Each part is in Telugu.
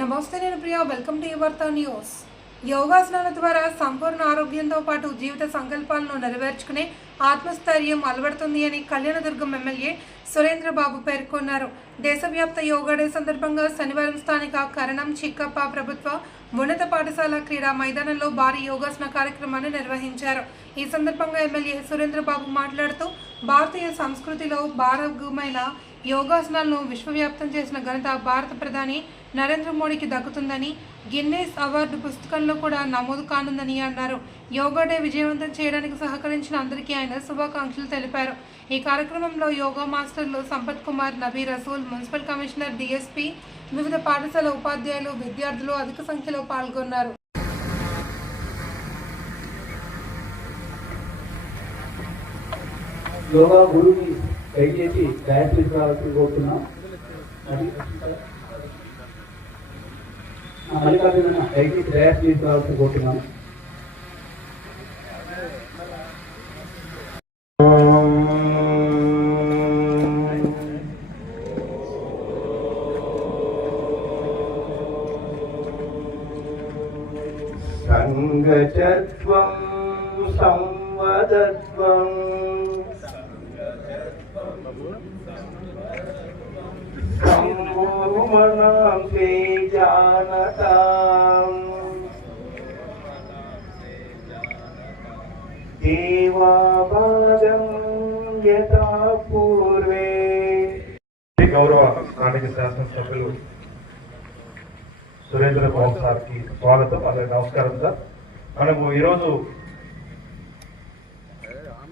నమస్తే నేను Priya welcome to Yuvartha news యోగాసనాల ద్వారా సంపూర్ణ ఆరోగ్యంతో పాటు జీవిత సంకల్పాలను నెరవేర్చుకునే ఆత్మస్థైర్యం అలవడుతుంది అని కళ్యాణదుర్గం ఎమ్మెల్యే సురేంద్రబాబు పేర్కొన్నారు. దేశవ్యాప్త యోగా డే సందర్భంగా శనివారం స్థానిక కరణం చిక్కప్ప ప్రభుత్వ ఉన్నత పాఠశాల క్రీడా మైదానంలో భారీ యోగాసన కార్యక్రమాన్ని నిర్వహించారు. ఈ సందర్భంగా ఎమ్మెల్యే సురేంద్రబాబు మాట్లాడుతూ భారతీయ సంస్కృతిలో భారమైన యోగాసనాలను విశ్వవ్యాప్తం చేసిన ఘనత భారత ప్రధాని నరేంద్ర మోడీకి దక్కుతుందని గిన్నెస్ అవార్డు పుస్తకంలో కూడా నమోదు కానుందని అన్నారు. యోగా డే విజయవంతం చేయడానికి సహకరించిన అందరికీ ఆయన శుభాకాంక్షలు తెలిపారు. ఈ కార్యక్రమంలో యోగా మాస్టర్లు Sampath Kumar Nabi Rasool municipal commissioner DSP వివిధ పాఠశాల ఉపాధ్యాయులు విద్యార్థులు అధిక సంఖ్యలో పాల్గొన్నారు. యోగా గురువు దయచేసి దయచేసి రావాల్సింది కోరుతున్నాం మల్లికార్జున దయచేసి దయచేసి రావాల్సి కోరుతున్నాం సంగచత్వం సంవదత్వం. सम्भूमनां ते जानताम् देवाभागं यथा पूर्वे గౌరవ స్థానిక శాసనసభ్యులు సురేంద్ర బాబు సార్కి స్వాగతం అలాగే నమస్కారం సార్ మనము ఈరోజు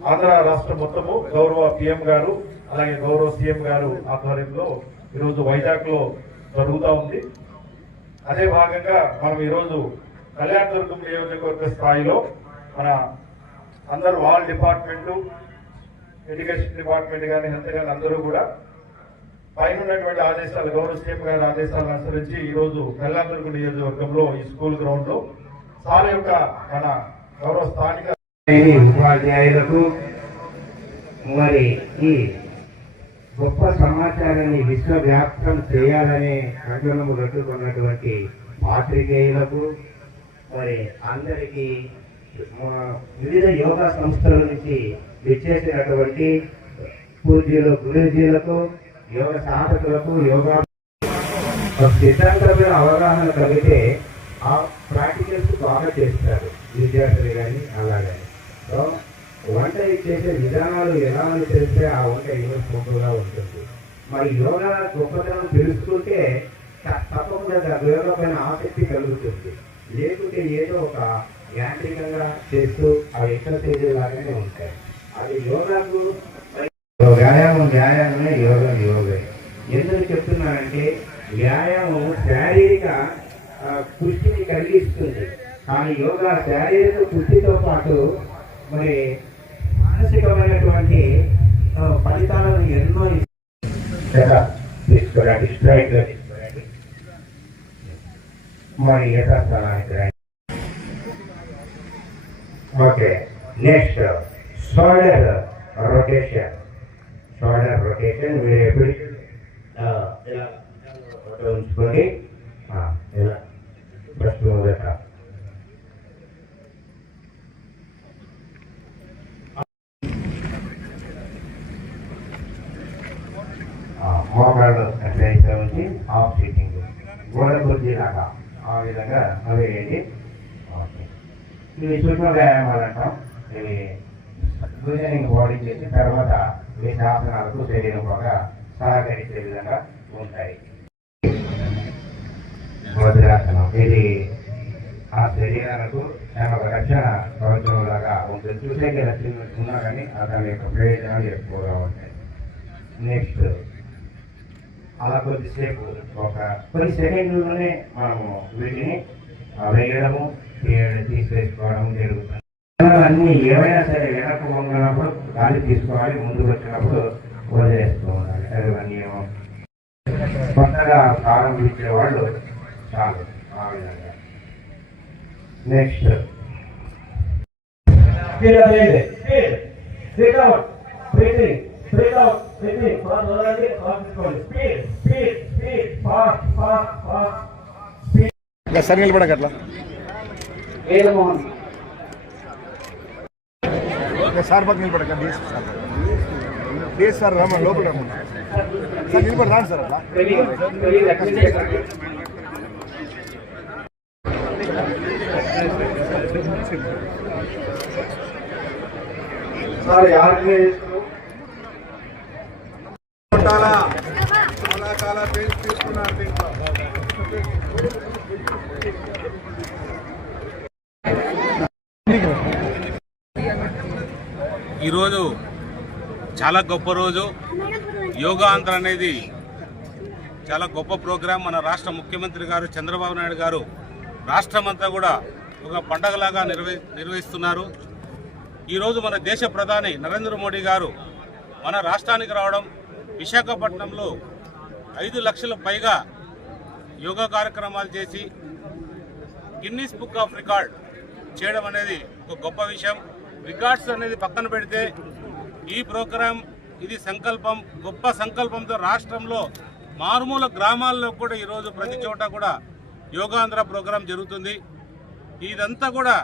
ఆంధ్ర రాష్ట్రం మొత్తము గౌరవ పిఎం గారు అలాగే గౌరవ సీఎం గారు ఆధ్వర్యంలో ఈరోజు వైజాగ్ లో జరుగుతూ ఉంది. అదే భాగంగా మనం ఈరోజు కళ్యాణదుర్గం నియోజకవర్గ స్థాయిలో మన అందరూ వాళ్ళ డిపార్ట్మెంటు ఎడ్యుకేషన్ డిపార్ట్మెంట్ కానీ హెల్త్ కానీ అందరూ కూడా పైన ఉన్నటువంటి ఆదేశాలు గౌరవ సీఎం గారి ఆదేశాలను అనుసరించి ఈరోజు రోజు కళ్యాణదుర్గం నియోజకవర్గంలో ఈ స్కూల్ గ్రౌండ్లో సార్ యొక్క మన గౌరవ స్థానిక ఉపాధ్యాయులకు మరి ఈ గొప్ప సమాచారాన్ని విశ్వవ్యాప్తం చేయాలనే కంకణము కట్టుకున్నటువంటి పాత్రికేయులకు మరి అందరికీ వివిధ యోగా సంస్థల నుంచి విచ్చేసినటువంటి పూజ్యులు గురుజీలకు యోగ సాధకులకు యోగా ఒక సిద్ధాంతమైన అవగాహన కలిగితే ఆ ప్రాక్టికల్స్ బాగా చేస్తారు. విద్యార్థులు కానీ అలాగని. సో వంట చేసే విధానాలు ఎలా తెలిస్తే ఆ వంట యూనిఫామ్గా ఉంటుంది. మరి యోగా గొప్పతనం తెలుసుకుంటే త- తప్పకుండా దా- యోగా పైన ఆసక్తి కలుగుతుంది. లేకుంటే ఏదో ఒక యాంత్రికంగా చేస్తూ ఆ ఎక్సర్సైజ్ లాగానే ఉంటాయి. అది యోగాకు వ్యాయామం వ్యాయామమే యోగా యోగే. ఎందుకు చెప్తున్నానంటే వ్యాయామం శారీరక ఆ, పుష్టిని కలిగిస్తుంది. కానీ యోగా శారీరక పుష్టితో పాటు మరి మానసికమైనటువంటి ఫలితాలను ఎన్నో తీసుకోరండి స్ట్రైట్గా తీసుకోరండి. మరి యథాస్థానానికి రండి. Okay next shoulder rotation. Shoulder rotation మీరు ఎప్పుడు ఇలా ఉంచుకోండి. ఇలా ఫస్ట్ మొదట ఆ, మోకాళ్ళు అట్లయితే ఉంచి హాఫ్ సిట్టింగ్ గోడ కుర్చీ లాగా ఆ విధంగా అవి వేయండి ఓకే ఇవి సూక్ష్మ వ్యాయామాలు అంటాం ఇవి భుజనింగ్ బాడీ చేసి తర్వాత ఈ శాసనాలకు శరీరం బాగా సహకరించే విధంగా ఉంటాయి వజ్రాసనం ఇది ఆ శరీరాలకు చాలా రక్షణ కవచం లాగా ఉంటుంది చూసే రక్షణ ఉన్నా కానీ అతని యొక్క ప్రయోజనాలు ఎక్కువగా ఉంటాయి నెక్స్ట్ అలా కొద్దిసేపు ఒక కొన్ని సెకండ్లోనే మనము వీటిని వేయడము తీసివేసుకోవడం జరుగుతుంది. అన్ని ఏమైనా సరే వెనక్కు వంగినప్పుడు గాలి తీసుకోవాలి ముందుకు వచ్చినప్పుడు వదిలేసుకోవాలి అది ఒక కొత్తగా ప్రారంభించే వాళ్ళు చాలు ఆ విధంగా. Next speed up, speed Speed. Speed out. Speed Break ఇంకా సార్ నిలబడక అట్లా. సార్ పక్కన నిలబడక డిఎస్ సార్. డిఎస్ సార్ రమ్మ లోపల రమ్మ సార్ నిలబడి రాండి సార్ అట్లా. ప్రవీణ్ ప్రవీణ్ లక్ష్మీశేఖర్ సార్ యాభై ఈరోజు చాలా గొప్ప రోజు. యోగా ఆంధ్ర అనేది చాలా గొప్ప ప్రోగ్రాం. మన రాష్ట్ర ముఖ్యమంత్రి గారు చంద్రబాబు నాయుడు గారు రాష్ట్రమంతా కూడా ఒక పండగలాగా నిర్వహి నిర్వహిస్తున్నారు. ఈరోజు మన దేశ ప్రధాని నరేంద్ర మోడీ గారు మన రాష్ట్రానికి రావడం విశాఖపట్నంలో ఐదు లక్షల పైగా యోగా కార్యక్రమాలు చేసి గిన్నీస్ బుక్ ఆఫ్ రికార్డ్ చేయడం అనేది ఒక గొప్ప విషయం. రికార్డ్స్ అనేది పక్కన పెడితే ఈ ప్రోగ్రాం ఇది సంకల్పం గొప్ప సంకల్పంతో రాష్ట్రంలో మారుమూల గ్రామాల్లో కూడా ఈరోజు ప్రతి చోట కూడా యోగాంధ్ర ప్రోగ్రాం జరుగుతుంది. ఇదంతా కూడా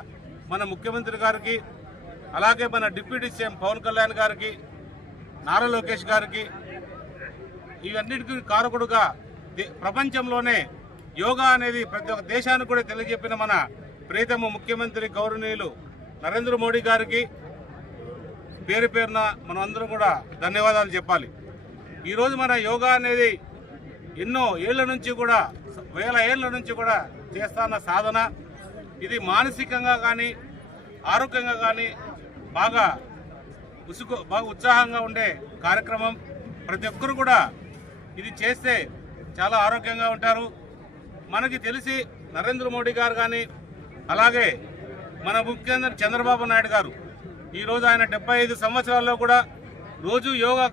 మన ముఖ్యమంత్రి గారికి అలాగే మన డిప్యూటీ సీఎం పవన్ కళ్యాణ్ గారికి నారా లోకేష్ గారికి ఇవన్నిటికీ కారకుడుగా ప్రపంచంలోనే యోగా అనేది ప్రతి ఒక్క దేశానికి కూడా తెలియజెప్పిన మన ప్రీతమ ముఖ్యమంత్రి గౌరవనీయులు నరేంద్ర మోడీ గారికి పేరు పేరున మనం అందరం కూడా ధన్యవాదాలు చెప్పాలి. ఈరోజు మన యోగా అనేది ఎన్నో ఏళ్ళ నుంచి కూడా వేల ఏళ్ళ నుంచి కూడా చేస్తున్న సాధన. ఇది మానసికంగా కానీ ఆరోగ్యంగా కానీ బాగా ఉసుకు బాగా ఉత్సాహంగా ఉండే కార్యక్రమం. ప్రతి ఒక్కరు కూడా ఇది చేస్తే చాలా ఆరోగ్యంగా ఉంటారు. మనకి తెలిసి నరేంద్ర మోడీ గారు కానీ అలాగే మన ముఖ్యమంత్రి చంద్రబాబు నాయుడు గారు. ఈరోజు ఆయన డెబ్బై ఐదు సంవత్సరాల్లో కూడా రోజు యోగా